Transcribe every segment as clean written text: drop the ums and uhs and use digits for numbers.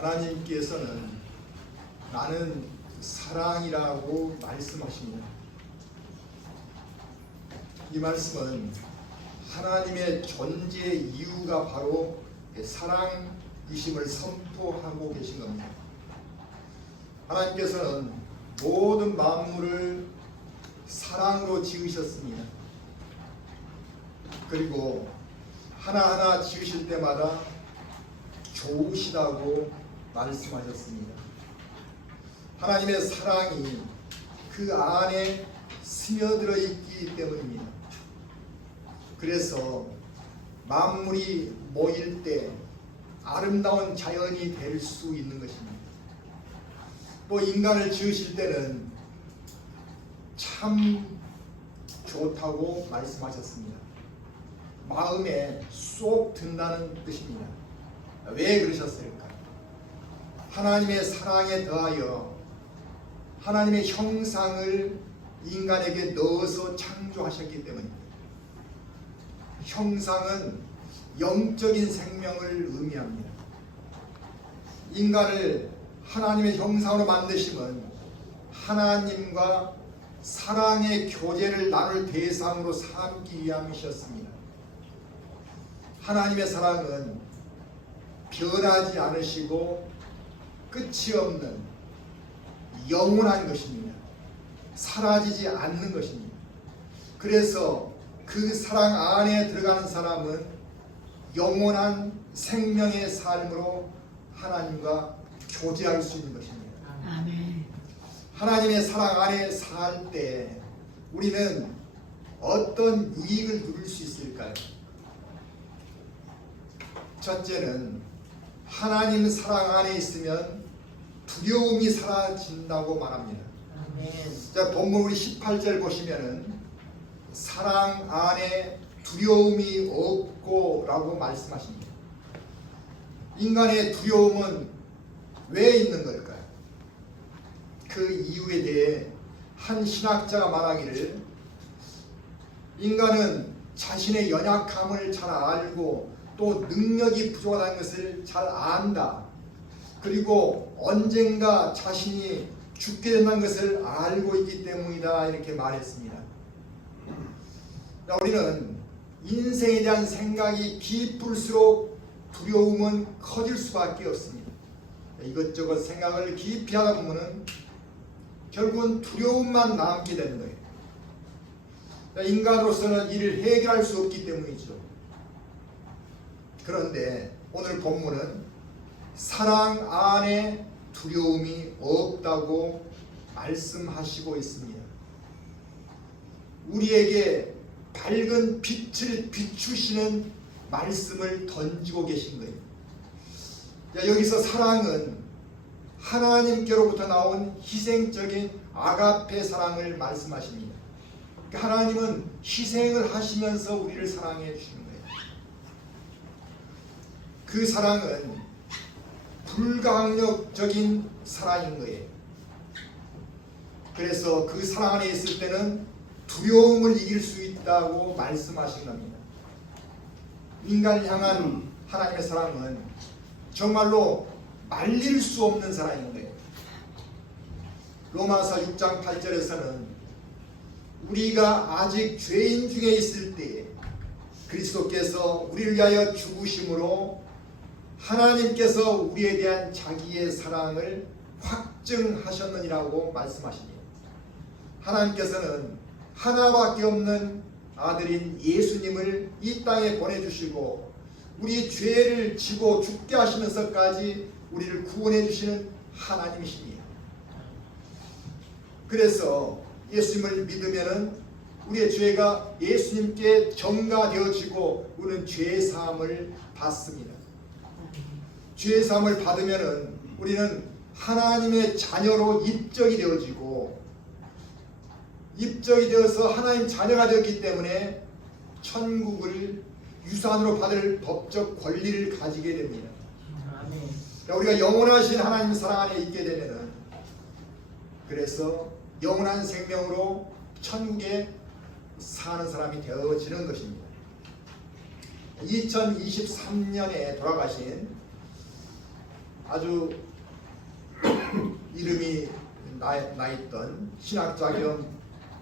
하나님께서는 나는 사랑이라고 말씀하십니다. 이 말씀은 하나님의 존재 이유가 바로 사랑이심을 선포하고 계신 겁니다. 하나님께서는 모든 만물을 사랑으로 지으셨습니다. 그리고 하나하나 지으실 때마다 좋으시다고 말씀하셨습니다. 하나님의 사랑이 그 안에 스며들어 있기 때문입니다. 그래서 만물이 모일 때 아름다운 자연이 될 수 있는 것입니다. 또 인간을 지으실 때는 참 좋다고 말씀하셨습니다. 마음에 쏙 든다는 뜻입니다. 왜 그러셨을까? 하나님의 사랑에 더하여 하나님의 형상을 인간에게 넣어서 창조하셨기 때문입니다. 형상은 영적인 생명을 의미합니다. 인간을 하나님의 형상으로 만드심은 하나님과 사랑의 교제를 나눌 대상으로 삼기 위함이셨습니다. 하나님의 사랑은 변하지 않으시고 끝이 없는 영원한 것입니다. 사라지지 않는 것입니다. 그래서 그 사랑 안에 들어가는 사람은 영원한 생명의 삶으로 하나님과 교제할 수 있는 것입니다. 아멘. 하나님의 사랑 안에 살 때 우리는 어떤 유익을 누릴 수 있을까요? 첫째는 하나님 사랑 안에 있으면 두려움이 사라진다고 말합니다. 아멘. 자, 본문 우리 18절 보시면은 사랑 안에 두려움이 없고 라고 말씀하십니다. 인간의 두려움은 왜 있는 걸까요? 그 이유에 대해 한 신학자가 말하기를 인간은 자신의 연약함을 잘 알고 또 능력이 부족하다는 것을 잘 안다. 그리고 언젠가 자신이 죽게 된다는 것을 알고 있기 때문이다. 이렇게 말했습니다. 우리는 인생에 대한 생각이 깊을수록 두려움은 커질 수밖에 없습니다. 이것저것 생각을 깊이 하다 보면 결국은 두려움만 남게 되는 거예요. 인간으로서는 이를 해결할 수 없기 때문이죠. 그런데 오늘 본문은 사랑 안에 두려움이 없다고 말씀하시고 있습니다. 우리에게 밝은 빛을 비추시는 말씀을 던지고 계신 거예요. 여기서 사랑은 하나님께로부터 나온 희생적인 아가페 사랑을 말씀하십니다. 하나님은 희생을 하시면서 우리를 사랑해 주시는 거예요. 그 사랑은 불가항력적인 사랑인 거예요. 그래서 그 사랑 안에 있을 때는 두려움을 이길 수 있다고 말씀하신 겁니다. 인간을 향한 하나님의 사랑은 정말로 말릴 수 없는 사랑인 거예요. 로마서 6장 8절에서는 우리가 아직 죄인 중에 있을 때에 그리스도께서 우리를 위하여 죽으심으로 하나님께서 우리에 대한 자기의 사랑을 확증하셨느니라고 말씀하십니다. 하나님께서는 하나밖에 없는 아들인 예수님을 이 땅에 보내주시고 우리 죄를 지고 죽게 하시면서까지 우리를 구원해 주시는 하나님이십니다. 그래서 예수님을 믿으면은 우리의 죄가 예수님께 전가되어지고 우리는 죄 사함을 받습니다. 죄 사함을 받으면은 우리는 하나님의 자녀로 입적이 되어지고 입적이 되어서 하나님 자녀가 되었기 때문에 천국을 유산으로 받을 법적 권리를 가지게 됩니다. 우리가 영원하신 하나님 사랑 안에 있게 되면은 그래서 영원한 생명으로 천국에 사는 사람이 되어지는 것입니다. 2023년에 돌아가신 아주 이름이 나 있던 신학자 겸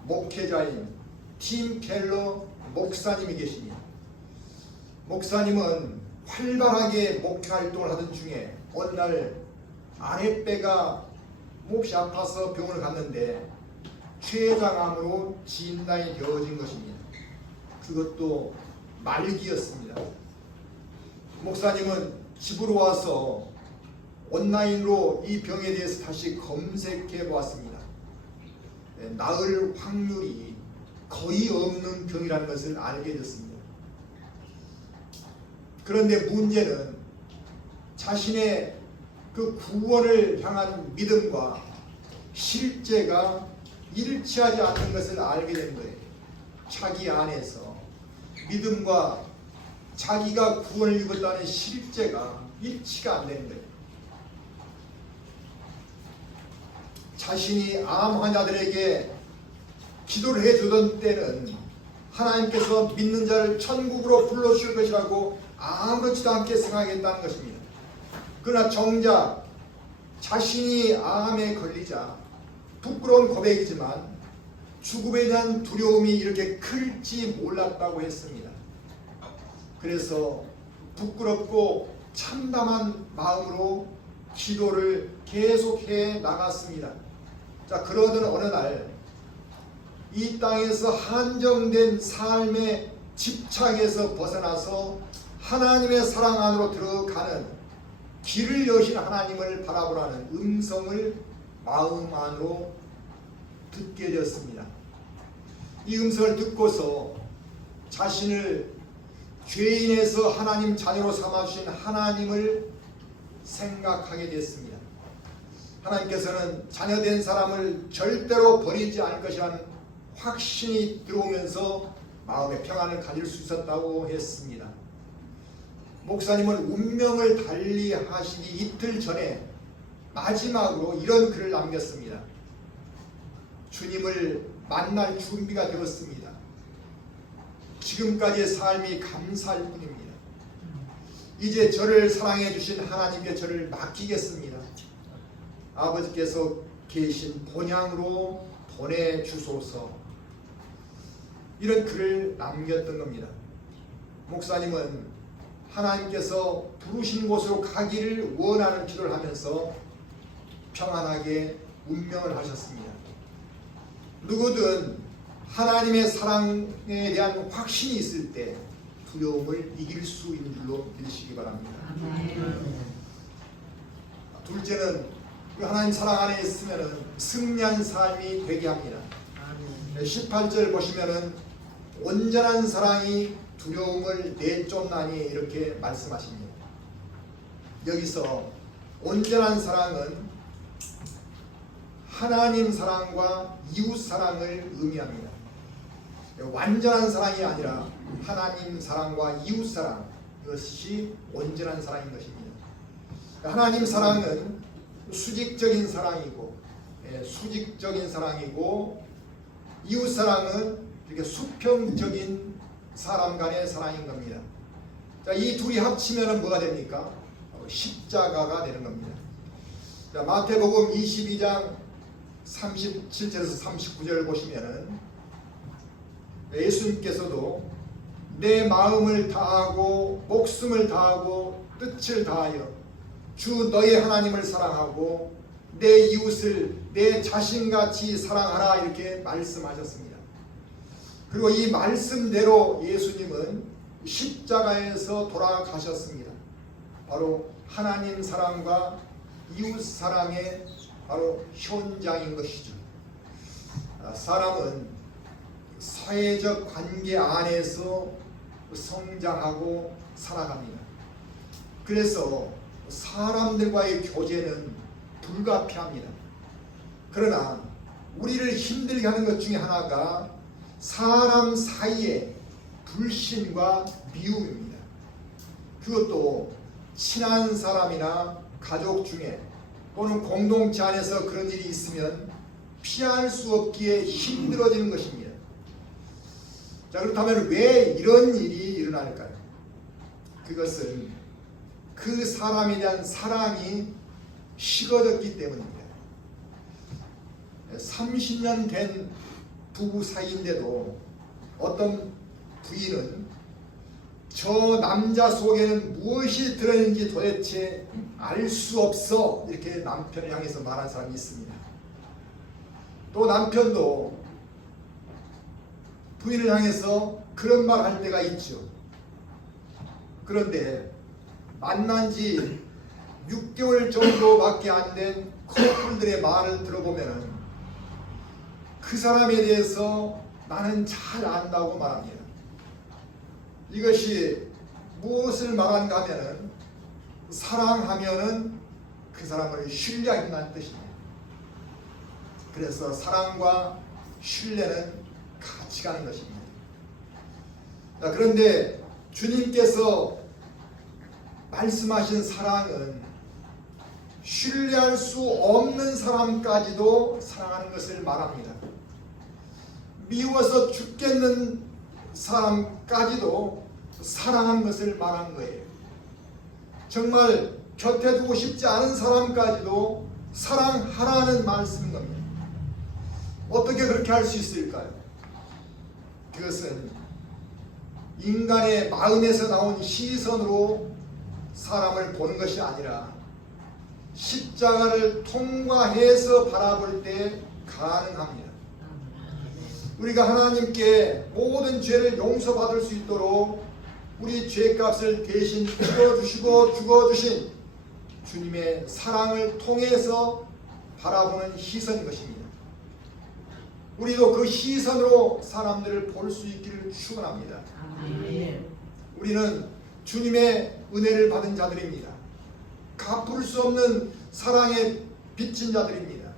목회자인 팀 켈러 목사님이 계십니다. 목사님은 활발하게 목회 활동을 하던 중에 어느 날 아랫배가 몹시 아파서 병원을 갔는데 췌장암으로 진단이 되어진 것입니다. 그것도 말기였습니다. 목사님은 집으로 와서 온라인으로 이 병에 대해서 다시 검색해 보았습니다. 나을 확률이 거의 없는 병이라는 것을 알게 됐습니다. 그런데 문제는 자신의 그 구원을 향한 믿음과 실제가 일치하지 않는 것을 알게 된 거예요. 자기 안에서 믿음과 자기가 구원을 입었다는 실제가 일치가 안 되는 거예요. 자신이 암 환자들에게 기도를 해주던 때는 하나님께서 믿는 자를 천국으로 불러주실 것이라고 아무렇지도 않게 생각했다는 것입니다. 그러나 정작 자신이 암에 걸리자 부끄러운 고백이지만 죽음에 대한 두려움이 이렇게 클지 몰랐다고 했습니다. 그래서 부끄럽고 참담한 마음으로 기도를 계속해 나갔습니다. 자, 그러던 어느 날 이 땅에서 한정된 삶의 집착에서 벗어나서 하나님의 사랑 안으로 들어가는 길을 여신 하나님을 바라보라는 음성을 마음 안으로 듣게 되었습니다. 이 음성을 듣고서 자신을 죄인에서 하나님 자녀로 삼아주신 하나님을 생각하게 됐습니다. 하나님께서는 자녀된 사람을 절대로 버리지 않을 것이라는 확신이 들어오면서 마음의 평안을 가질 수 있었다고 했습니다. 목사님은 운명을 달리하시기 이틀 전에 마지막으로 이런 글을 남겼습니다. 주님을 만날 준비가 되었습니다. 지금까지의 삶이 감사할 뿐입니다. 이제 저를 사랑해 주신 하나님께 저를 맡기겠습니다. 아버지께서 계신 본향으로 보내주소서. 이런 글을 남겼던 겁니다. 목사님은 하나님께서 부르신 곳으로 가기를 원하는 기도를 하면서 평안하게 운명을 하셨습니다. 누구든 하나님의 사랑에 대한 확신이 있을 때 두려움을 이길 수 있는 줄로 믿으시기 바랍니다. 둘째는 하나님 사랑 안에 있으면 승리한 삶이 되게 합니다. 18절 보시면은 온전한 사랑이 두려움을 내쫓나니 이렇게 말씀하십니다. 여기서 온전한 사랑은 하나님 사랑과 이웃 사랑을 의미합니다. 완전한 사랑이 아니라 하나님 사랑과 이웃 사랑, 이것이 온전한 사랑인 것입니다. 하나님 사랑은 수직적인 사랑이고 이웃 사랑은 이렇게 수평적인 사람 간의 사랑인 겁니다. 자, 이 둘이 합치면 뭐가 됩니까? 십자가가 되는 겁니다. 자, 마태복음 22장 37절에서 39절을 보시면은 예수님께서도 내 마음을 다하고 목숨을 다하고 뜻을 다하여 주 너의 하나님을 사랑하고 내 이웃을 내 자신같이 사랑하라 이렇게 말씀하셨습니다. 그리고 이 말씀대로 예수님은 십자가에서 돌아가셨습니다. 바로 하나님 사랑과 이웃 사랑의 바로 현장인 것이죠. 사람은 사회적 관계 안에서 성장하고 살아갑니다. 그래서 사람들과의 교제는 불가피합니다. 그러나 우리를 힘들게 하는 것 중에 하나가 사람 사이의 불신과 미움입니다. 그것도 친한 사람이나 가족 중에 또는 공동체 안에서 그런 일이 있으면 피할 수 없기에 힘들어지는 것입니다. 자, 그렇다면 왜 이런 일이 일어날까요? 그것은 그 사람에 대한 사랑이 식어졌기 때문입니다. 30년 된 부부 사이인데도 어떤 부인은 저 남자 속에는 무엇이 들어있는지 도대체 알 수 없어, 이렇게 남편을 향해서 말한 사람이 있습니다. 또 남편도 부인을 향해서 그런 말 할 때가 있죠. 그런데 만난 지 6개월 정도밖에 안 된 커플들의 말을 들어보면 그 사람에 대해서 나는 잘 안다고 말합니다. 이것이 무엇을 말하는가 하면은 사랑하면은 그 사람을 신뢰한다는 뜻입니다. 그래서 사랑과 신뢰는 같이 가는 것입니다. 자, 그런데 주님께서 말씀하신 사랑은 신뢰할 수 없는 사람까지도 사랑하는 것을 말합니다. 미워서 죽겠는 사람까지도 사랑하는 것을 말하는 거예요. 정말 곁에 두고 싶지 않은 사람까지도 사랑하라는 말씀인 겁니다. 어떻게 그렇게 할 수 있을까요? 그것은 인간의 마음에서 나온 시선으로 사람을 보는 것이 아니라 십자가를 통과해서 바라볼 때 가능합니다. 우리가 하나님께 모든 죄를 용서받을 수 있도록 우리 죄값을 대신 치러주시고 죽어주신 주님의 사랑을 통해서 바라보는 시선인 것입니다. 우리도 그 시선으로 사람들을 볼 수 있기를 축원합니다. 우리는 주님의 은혜를 받은 자들입니다. 갚을 수 없는 사랑에 빚진 자들입니다.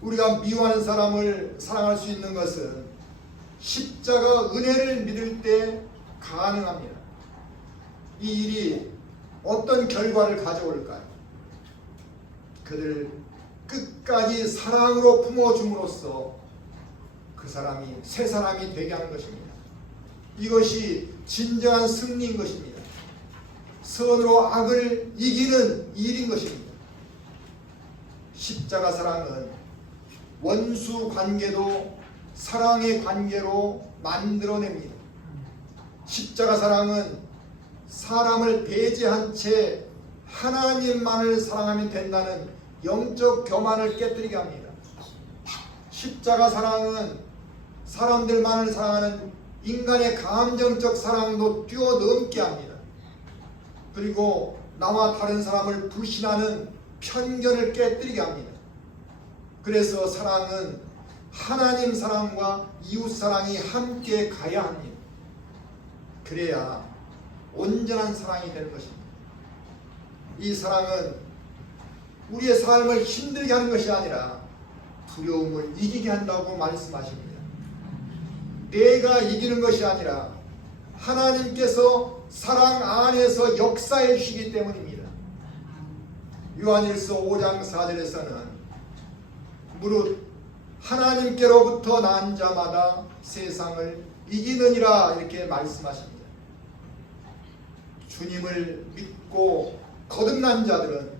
우리가 미워하는 사람을 사랑할 수 있는 것은 십자가 은혜를 믿을 때 가능합니다. 이 일이 어떤 결과를 가져올까요? 그들 끝까지 사랑으로 품어줌으로써 그 사람이 새 사람이 되게 하는 것입니다. 이것이 진정한 승리인 것입니다. 선으로 악을 이기는 일인 것입니다. 십자가 사랑은 원수 관계도 사랑의 관계로 만들어냅니다. 십자가 사랑은 사람을 배제한 채 하나님만을 사랑하면 된다는 영적 교만을 깨뜨리게 합니다. 십자가 사랑은 사람들만을 사랑하는 인간의 감정적 사랑도 뛰어넘게 합니다. 그리고 나와 다른 사람을 불신하는 편견을 깨뜨리게 합니다. 그래서 사랑은 하나님 사랑과 이웃 사랑이 함께 가야 합니다. 그래야 온전한 사랑이 되는 것입니다. 이 사랑은 우리의 삶을 힘들게 하는 것이 아니라 두려움을 이기게 한다고 말씀하십니다. 내가 이기는 것이 아니라 하나님께서 사랑 안에서 역사해 주시기 때문입니다. 요한일서 5장 4절에서는 무릇 하나님께로부터 난 자마다 세상을 이기느니라 이렇게 말씀하십니다. 주님을 믿고 거듭난 자들은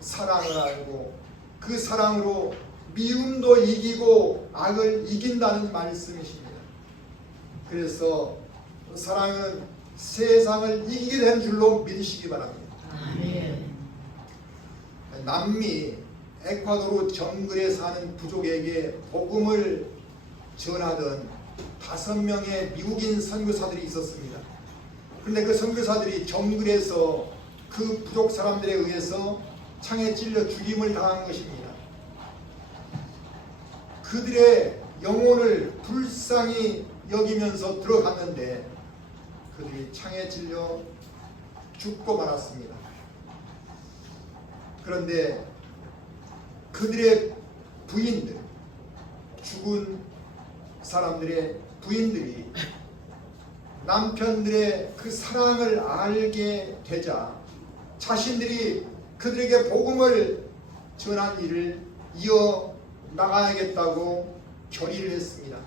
사랑을 알고 그 사랑으로 미움도 이기고 악을 이긴다는 말씀이십니다. 그래서 사랑은 세상을 이기게 된 줄로 믿으시기 바랍니다. 아멘. 남미 에콰도르 정글에 사는 부족에게 복음을 전하던 5명의 미국인 선교사들이 있었습니다. 그런데 그 선교사들이 정글에서 그 부족 사람들에 의해서 창에 찔려 죽임을 당한 것입니다. 그들의 영혼을 불쌍히 여기면서 들어갔는데 그들이 창에 찔려 죽고 말았습니다. 그런데 그들의 부인들, 죽은 사람들의 부인들이 남편들의 그 사랑을 알게 되자 자신들이 그들에게 복음을 전한 일을 이어나가야겠다고 결의를 했습니다.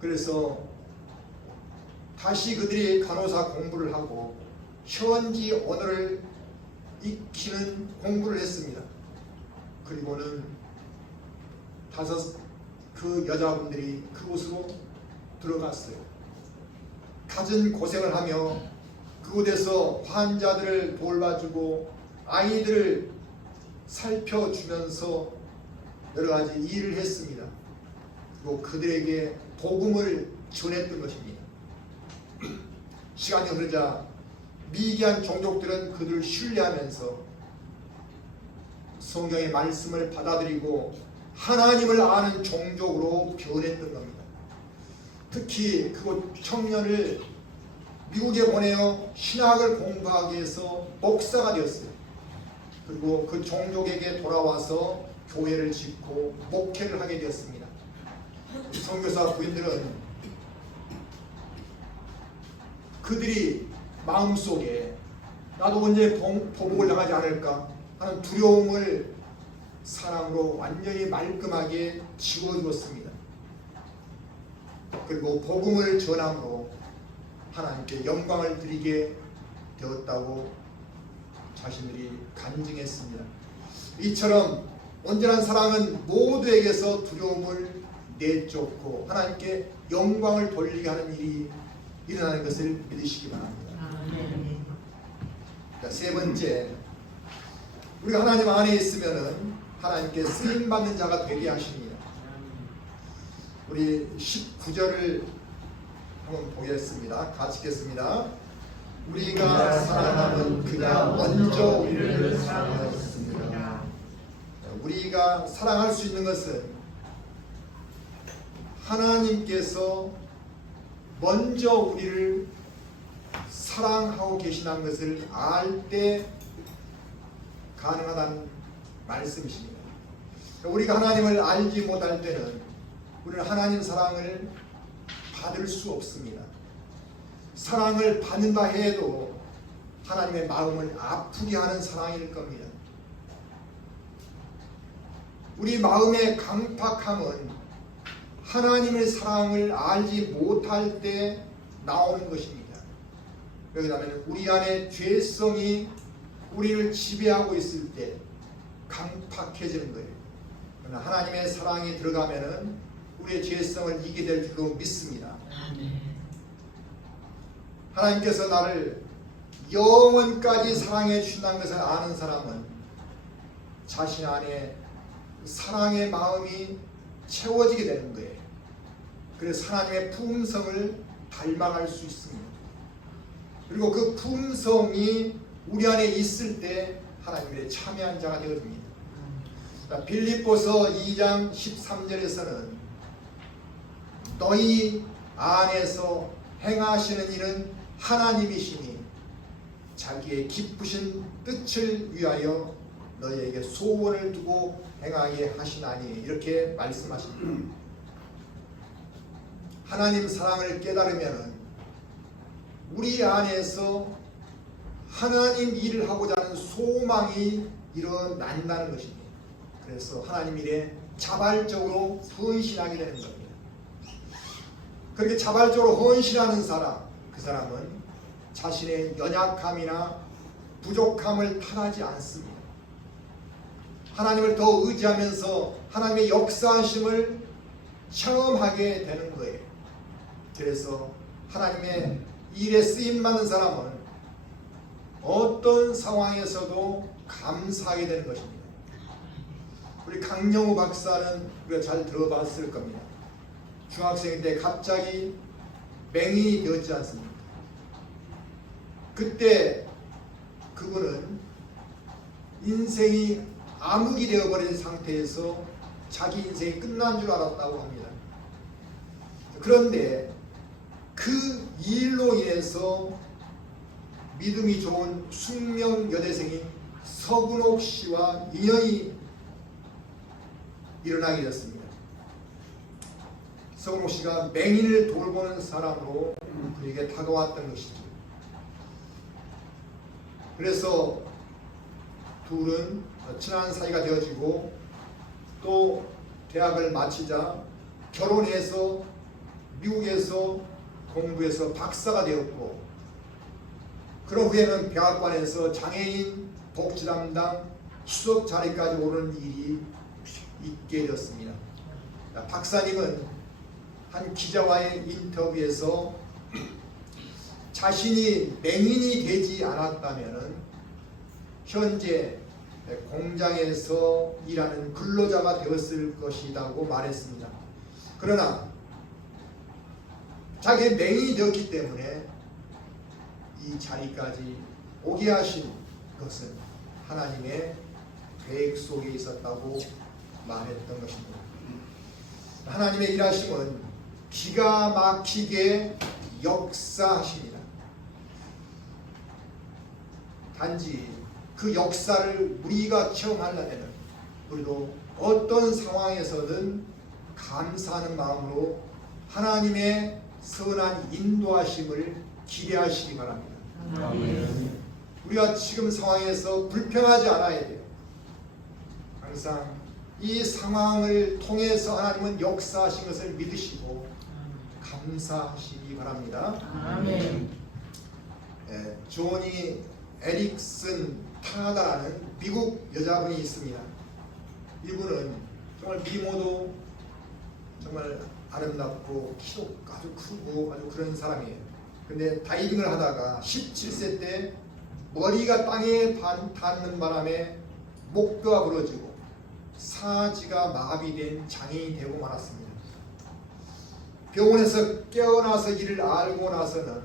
그래서 다시 그들이 간호사 공부를 하고 현지 언어를 익히는 공부를 했습니다. 그리고는 그 여자분들이 그곳으로 들어갔어요. 갖은 고생을 하며 그곳에서 환자들을 돌봐주고 아이들을 살펴주면서 여러 가지 일을 했습니다. 그리고 그들에게 복음을 전했던 것입니다. 시간이 흐르자 미개한 종족들은 그들을 신뢰하면서 성경의 말씀을 받아들이고 하나님을 아는 종족으로 변했던 겁니다. 특히 그곳 청년을 미국에 보내어 신학을 공부하기 위해서 목사가 되었어요. 그리고 그 종족에게 돌아와서 교회를 짓고 목회를 하게 되었습니다. 선교사 부인들은 그들이 마음속에 나도 언제 보복을 당하지 않을까 하는 두려움을 사랑으로 완전히 말끔하게 지워주었습니다. 그리고 복음을 전함으로 하나님께 영광을 드리게 되었다고 자신들이 간증했습니다. 이처럼 온전한 사랑은 모두에게서 두려움을 내쫓고 하나님께 영광을 돌리게 하는 일이 일어나는 것을 믿으시기 바랍니다. 자, 세 번째, 우리가 하나님 안에 있으면은 하나님께 쓰임받는 자가 되게 하십니다. 우리 19절을 한번 보겠습니다. 같이 읽겠습니다. 우리가 사랑하면 그가 먼저 우리를 사랑하였습니다. 우리가 사랑할 수 있는 것은 하나님께서 먼저 우리를 사랑하고 계시다는 것을 알 때 가능하다는 말씀이십니다. 우리가 하나님을 알지 못할 때는 우리는 하나님 사랑을 받을 수 없습니다. 사랑을 받는다 해도 하나님의 마음을 아프게 하는 사랑일 겁니다. 우리 마음의 강팍함은 하나님의 사랑을 알지 못할 때 나오는 것입니다. 왜냐하면 우리 안에 죄성이 우리를 지배하고 있을 때 강팍해지는 거예요. 그러나 하나님의 사랑이 들어가면은 우리의 죄성을 이기게 될 줄로 믿습니다. 하나님께서 나를 영원까지 사랑해 주신다는 것을 아는 사람은 자신 안에 사랑의 마음이 채워지게 되는 거예요. 그래서 하나님의 품성을 닮아갈 수 있습니다. 그리고 그 품성이 우리 안에 있을 때 하나님의 참여한 자가 되어집니다. 빌립보서 2장 13절에서는 너희 안에서 행하시는 일은 하나님이시니 자기의 기쁘신 뜻을 위하여 너희에게 소원을 두고 행하게 하시나니 이렇게 말씀하십니다. 하나님 사랑을 깨달으면 우리 안에서 하나님 일을 하고자 하는 소망이 일어난다는 것입니다. 그래서 하나님 일에 자발적으로 헌신하게 되는 겁니다. 그렇게 자발적으로 헌신하는 사람, 그 사람은 자신의 연약함이나 부족함을 탓하지 않습니다. 하나님을 더 의지하면서 하나님의 역사하심을 체험하게 되는 거예요. 그래서 하나님의 일에 쓰임받는 사람은 어떤 상황에서도 감사하게 되는 것입니다. 우리 강영우 박사는 우리가 잘 들어봤을 겁니다. 중학생 때 갑자기 맹인이 되었지 않습니까? 그때 그분은 인생이 암흑이 되어버린 상태에서 자기 인생이 끝난 줄 알았다고 합니다. 그런데 그 일로 인해서 믿음이 좋은 숙명 여대생이 서근옥 씨와 인연이 일어나게 되었습니다. 서근옥 씨가 맹인을 돌보는 사람으로 그에게 다가왔던 것이죠. 그래서 둘은 친한 사이가 되어지고 또 대학을 마치자 결혼해서 미국에서 공부해서 박사가 되었고 그런 후에는 백악관에서 장애인 복지 담당 수석 자리까지 오르는 일이 있게 되었습니다. 박사님은 한 기자와의 인터뷰에서 자신이 맹인이 되지 않았다면 현재 공장에서 일하는 근로자가 되었을 것이라고 말했습니다. 그러나 자기 맹인이 되었기 때문에 이 자리까지 오게 하신 것은 하나님의 계획 속에 있었다고 말했던 것입니다. 하나님의 일하심은 기가 막히게 역사하십니다. 단지 그 역사를 우리가 체험하려면 우리도 어떤 상황에서든 감사하는 마음으로 하나님의 선한 인도하심을 기대하시기 바랍니다. 아멘. 우리가 지금 상황에서 불평하지 않아야 돼요. 항상 이 상황을 통해서 하나님은 역사하신 것을 믿으시고 감사하시기 바랍니다. 아멘. 조니 에릭슨 타다라는 미국 여자분이 있습니다. 이분은 정말 미모도 정말 아름답고 키도 아주 크고 아주 그런 사람이에요. 근데 다이빙을 하다가 17세 때 머리가 땅에 닿는 바람에 목뼈가 부러지고 사지가 마비된 장애인이 되고 말았습니다. 병원에서 깨어나서 이를 알고 나서는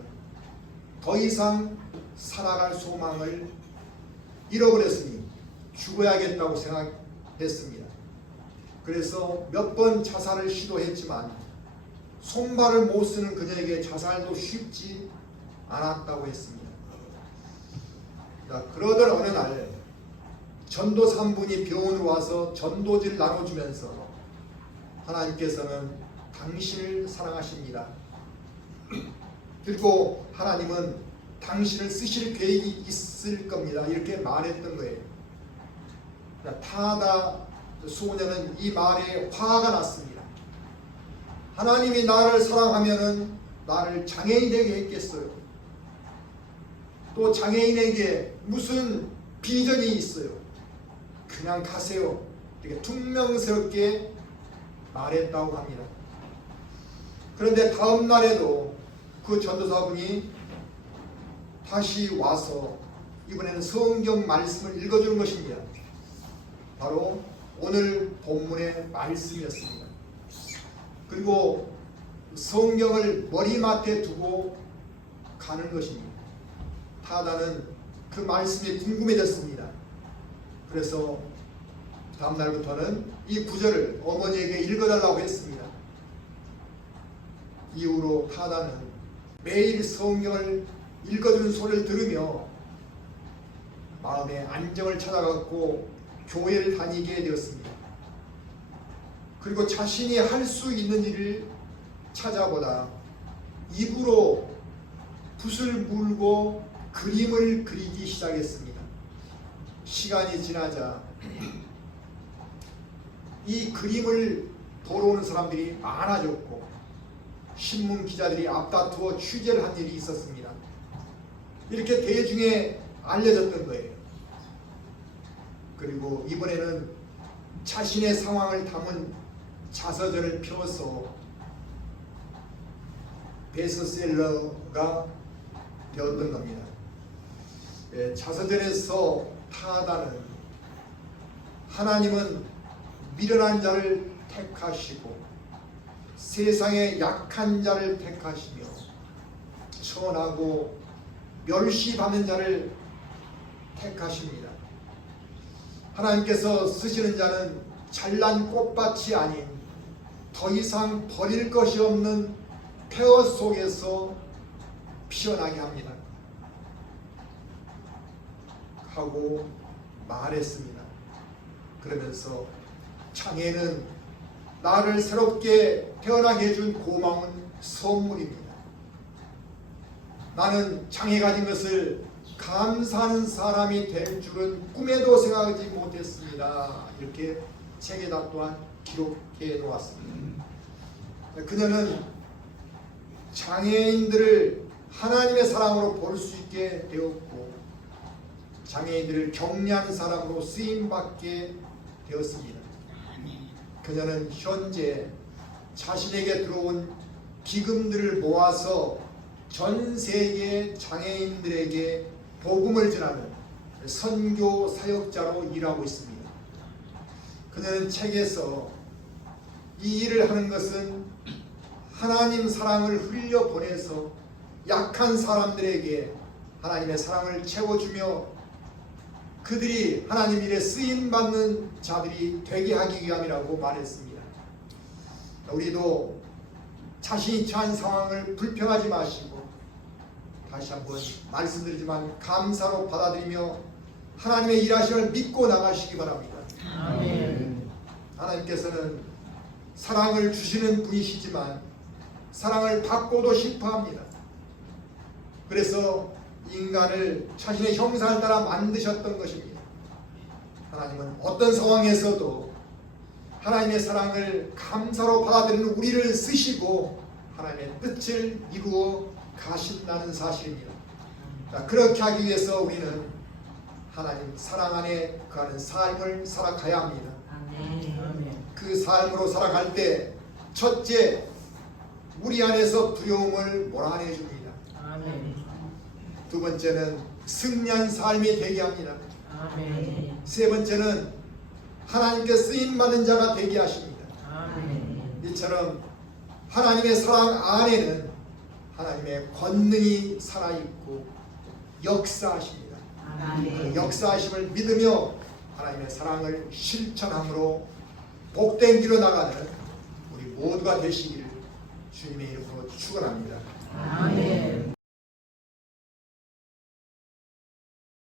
더 이상 살아갈 소망을 잃어버렸으니 죽어야겠다고 생각했습니다. 그래서 몇 번 자살을 시도했지만 손발을 못 쓰는 그녀에게 자살도 쉽지 않았다고 했습니다. 그러던 어느 날 전도사 한 분이 병원으로 와서 전도지를 나눠주면서 하나님께서는 당신을 사랑하십니다. 그리고 하나님은 당신을 쓰실 계획이 있을 겁니다. 이렇게 말했던 거예요. 타다 소녀는 이 말에 화가 났습니다. 하나님이 나를 사랑하면은 나를 장애인 되게 했겠어요. 또 장애인에게 무슨 비전이 있어요. 그냥 가세요. 이렇게 퉁명스럽게 말했다고 합니다. 그런데 다음 날에도 그 전도사분이 다시 와서 이번에는 성경 말씀을 읽어주는 것입니다. 바로 오늘 본문의 말씀이었습니다. 그리고 성경을 머리맡에 두고 가는 것입니다. 타다는 그 말씀이 궁금해졌습니다. 그래서 다음 날부터는 이 구절을 어머니에게 읽어달라고 했습니다. 이후로 타다는 매일 성경을 읽어주는 소리를 들으며 마음의 안정을 찾아갔고 교회를 다니게 되었습니다. 그리고 자신이 할 수 있는 일을 찾아보다 입으로 붓을 물고 그림을 그리기 시작했습니다. 시간이 지나자 이 그림을 보러 오는 사람들이 많아졌고 신문 기자들이 앞다투어 취재를 한 일이 있었습니다. 이렇게 대중에 알려졌던 거예요. 그리고 이번에는 자신의 상황을 담은 자서전을 펴서 베스트셀러가 되었던 겁니다. 자서전에서 타다는 하나님은 미련한 자를 택하시고 세상의 약한 자를 택하시며 천하고 멸시받는 자를 택하십니다. 하나님께서 쓰시는 자는 잘난 꽃밭이 아닌 더 이상 버릴 것이 없는 폐허 속에서 피어나게 합니다. 하고 말했습니다. 그러면서 장애는 나를 새롭게 태어나게 해준 고마운 선물입니다. 나는 장애 가진 것을 감사하는 사람이 될 줄은 꿈에도 생각하지 못했습니다. 이렇게 책에다 또한 기록해 놓았습니다. 그녀는 장애인들을 하나님의 사랑으로 볼 수 있게 되었고 장애인들을 격려하는 사람으로 쓰임받게 되었습니다. 그녀는 현재 자신에게 들어온 기금들을 모아서 전 세계 장애인들에게 복음을 전하는 선교 사역자로 일하고 있습니다. 그녀는 책에서 이 일을 하는 것은 하나님 사랑을 흘려보내서 약한 사람들에게 하나님의 사랑을 채워주며 그들이 하나님 일에 쓰임받는 자들이 되게 하기 위함이라고 말했습니다. 우리도 자신이 처한 상황을 불평하지 마시고 다시 한번 말씀드리지만 감사로 받아들이며 하나님의 일하심을 믿고 나가시기 바랍니다. 아멘. 하나님께서는 사랑을 주시는 분이시지만 사랑을 받고도 싶어합니다. 그래서 인간을 자신의 형상을 따라 만드셨던 것입니다. 하나님은 어떤 상황에서도 하나님의 사랑을 감사로 받아들이는 우리를 쓰시고 하나님의 뜻을 이루어 가신다는 사실입니다. 자, 그렇게 하기 위해서 우리는 하나님 사랑 안에 거하는 삶을 살아가야 합니다. 아멘. 그 삶으로 살아갈 때 첫째, 우리 안에서 두려움을 몰아내 줍니다. 아멘. 두 번째는 승리한 삶이 되게 합니다. 아멘. 세 번째는 하나님께 쓰임받는 자가 되게 하십니다. 아멘. 이처럼 하나님의 사랑 안에는 하나님의 권능이 살아있고 역사하십니다. 아멘. 그 역사하심을 믿으며 하나님의 사랑을 실천함으로 복된 길로 나가는 우리 모두가 되시기를 주님의 이름으로 축원합니다. 아멘.